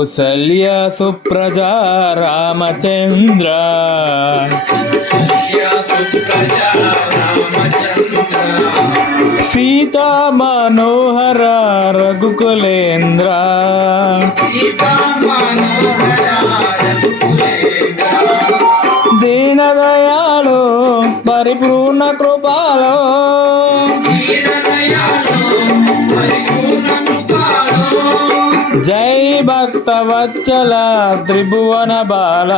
కౌసల్య సుప్రజా రామచంద్ర. సీతా మనోహర రఘుకులేంద్ర. దీనదయాలు పరిపూర్ణ కృపాలో. జై భక్త వత్సల త్రిభువన బాల.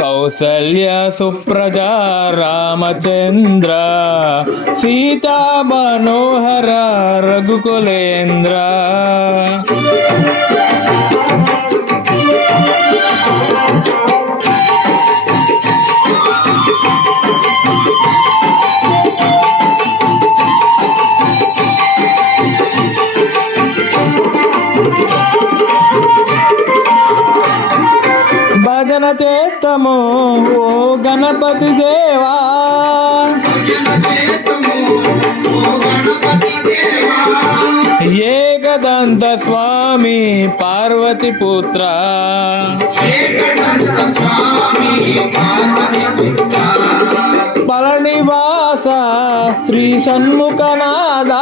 కౌసల్య సుప్రజ రామచంద్ర సీతా మనోహర రఘుకులేంద్ర. భజన గణపతి దేవా. ఏకదంత స్వామి పార్వతి పుత్ర. పళనివాస శ్రీ షణ్ముఖనాథ.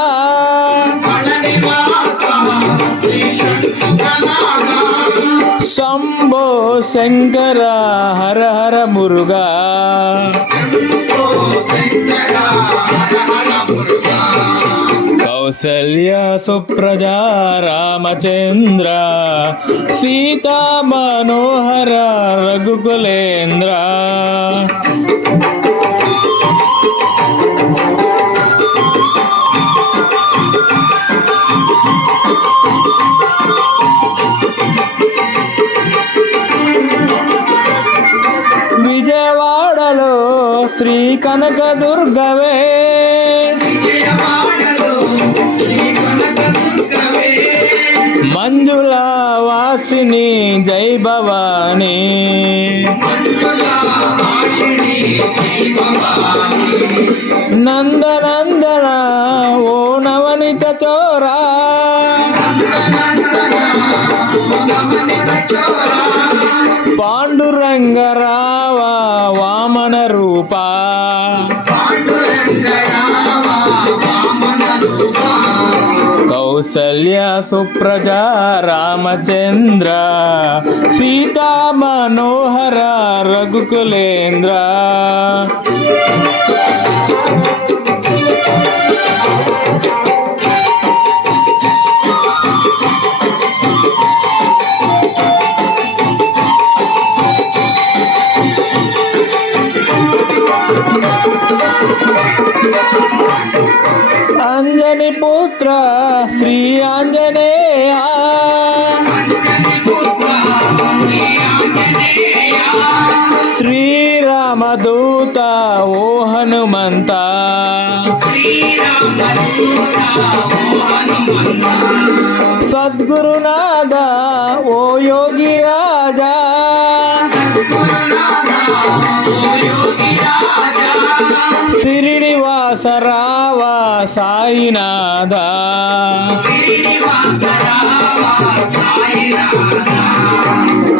శంభో శంకర హర హర మురుగా. కౌసల్య సుప్రజా రామచంద్ర సీతా మనోహర రఘుకులేంద్ర. మాటలో శ్రీ కనక దుర్గవే మంజుల వాసిని జై భవానీ. నంద పాండురంగరావ వామన రూపా. కౌసల్య సుప్రజ రామచంద్ర సీతా మనోహర రఘుకులేంద్ర. పుత్ర శ్రీ ఆంజనేయ శ్రీరామదూత ఓ హనుమంత. సద్గురునాథ ఓ యోగి రాజా. సిరిడివాస రావా సాయినాథ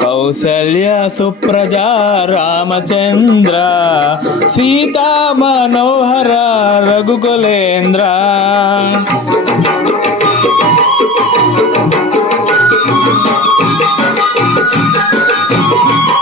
కౌసల్య సుప్రజ రామచంద్ర సీతా మనోహర రఘుకులేంద్ర Thank you.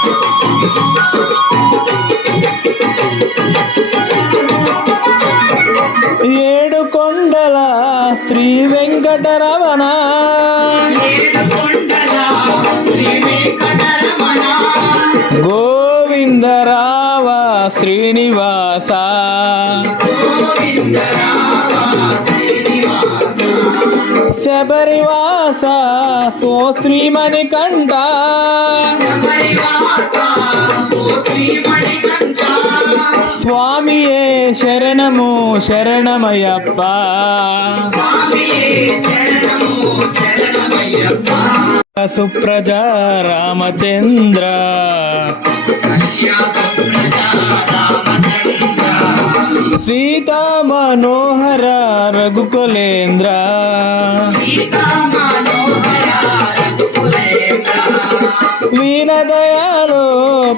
గోవిందరావ శ్రీనివాస. శబరివాస సో శ్రీమణికంఠ స్వామియే శరణము శరణమయ్యప్ప. సుప్రజ రామచంద్ర. సీతా మనోహర రఘుకులేంద్ర. వీణ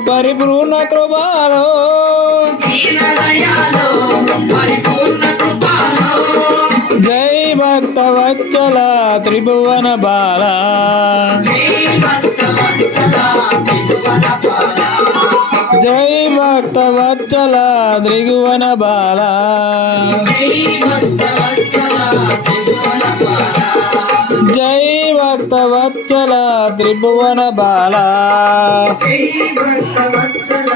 పరిపూర్ణ కృపాలో. జై భక్త వచ్చల త్రిభువన బాల. జై భక్త వత్సల త్రిగువన బాల జై భక్త వత్సల త్రిభువన బాల జై భక్తవత్సల